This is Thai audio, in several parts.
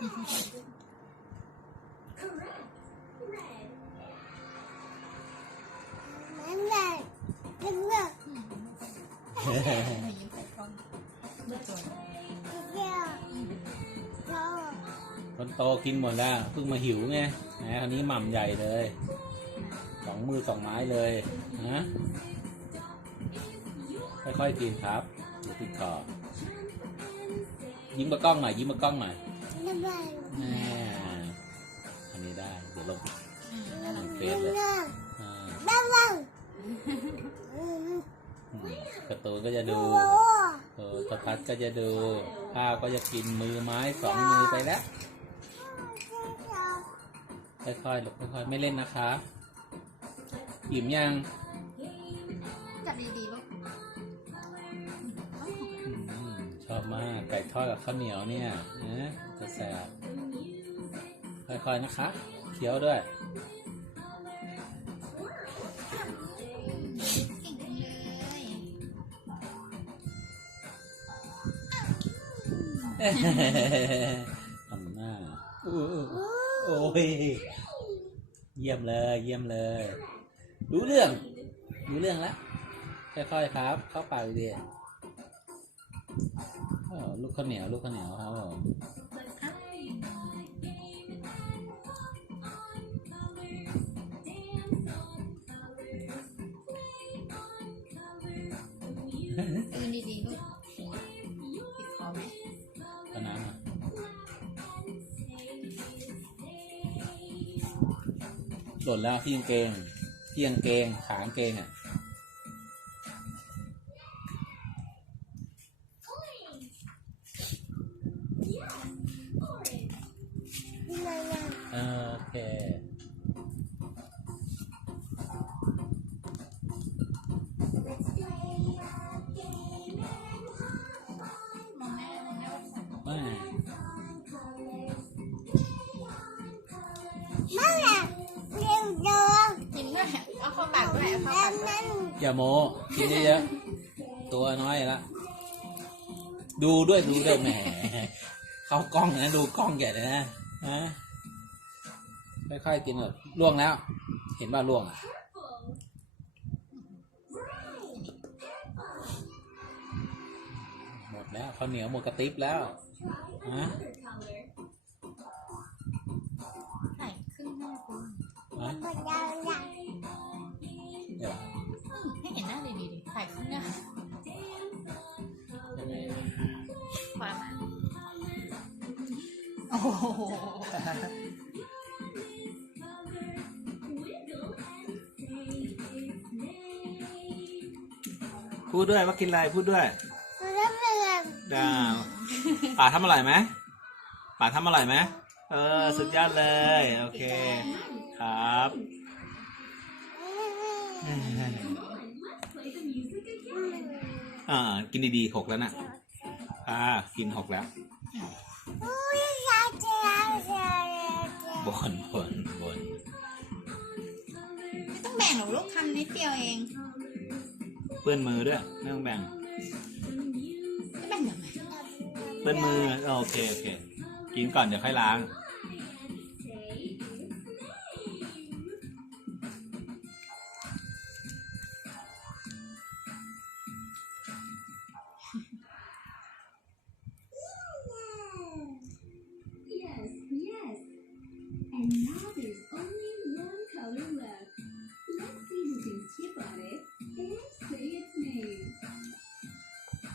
คนโตกินหมดแล้วเพิ่งมาหิวไงนะคราวนี้หม่ำใหญ่เลยสองมือสองไม้เลยนะค่อยๆกินครับดูติดคอยิ้มมากล้องหน่อยยิ้มมากล้องหน่อย แม่อันนี้ได้ เดี๋ยวลงน่ารักเฟนั่ซเลยอ่านั่นแหละอืมการ์ตูนก็จะดูโอ้เออตพัดก็จะดู ข้าวก็จะกินมือไม้สองมือไปแล้ว ค่อยๆลูกค่อยๆ ไม่เล่นนะคะ อิ่มยัง จับดีๆลูกอืมช อบมากไก่ทอดกับข้าวเหนียวเนี่ยนะจะแสบค่อยๆนะคะเคี้ยวด้วยทำหน้าโอ้ยเยี่ยมเลย เยี่ยมเลย รู้เรื่อง รู้เรื่องแล้วค่อยๆครับ เข้าปากดีโอ้ ลูกข้าวเหนียวลูกข้าวเหนียวครับผมตื่นดีๆลูกปิดคอไหมก็น้ำอะหล่นแล้วที่กางเกงที่กางเกงขากางเกงอะ วเดินกินด้วยเอาเข้าปากด้วยเอาเข้านั่ปานกด้วยนั่นอย่าโมกินเยอะๆตัวน้อยละดูด้วยดูด้วยแหม เข้ากล้องนะ ดูกล้องแกเลยนะ นะค่อยๆกินหมดล่วงแล้ว เห็นว่าล่วงอะหมดแล้วข้าวเหนียวหมดกระติบแล้วฮะไข่ครึ่งหน้าคุณฮะมันยาวใหญ่เดี๋ยวอืมให้เห็นหน้าดีๆดิไข่ครึ่งหน้ายังไงความอะโอ้โห พูดด้วยว่ากินอะไรพูดด้วยแล้วเรื่องดาวป่าทำอร่อยไหมป่าทำอร่อยไหมเออสุดยอดเลย โอเค ครับอ่ากินดีๆหกแล้วนะอ่ากินหกแล้ว อุ้ยยาเจียวเจียวเจียว บนบนบนไม่ต้องแบ่งหรอกลูกคำนิดเดียวเองเปื้อนมือด้วยไม่ต้องแบ่งไม่แบ่งทำไมเปื้อนมือโอเคโอเคกินก่อนเดี๋ยวค่อยล้าง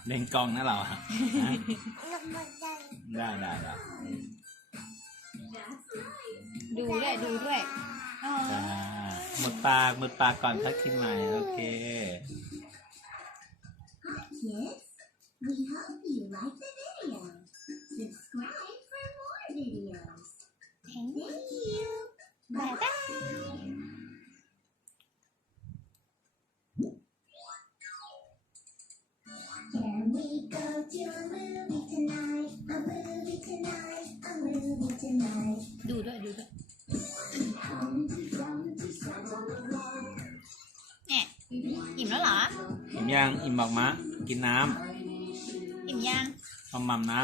เล่นกล้องนะเราอะฮะน้ำมันได้ได้ได้ได้ That's right. ดูด้วยดูด้วยอ๋อจ้าหมดปากหมดปากก่อนทักกินใหม่โอเค Kids, we hope you like the video. Subscribe ดูด้วยดูด้วย Humpty Dumpty sat on the wall. เนี่ยอิ่มแล้วเหรอ อิ่มยัง อิ่มบอกมะ กินน้อิ่มยังำมัมมัมน้ำ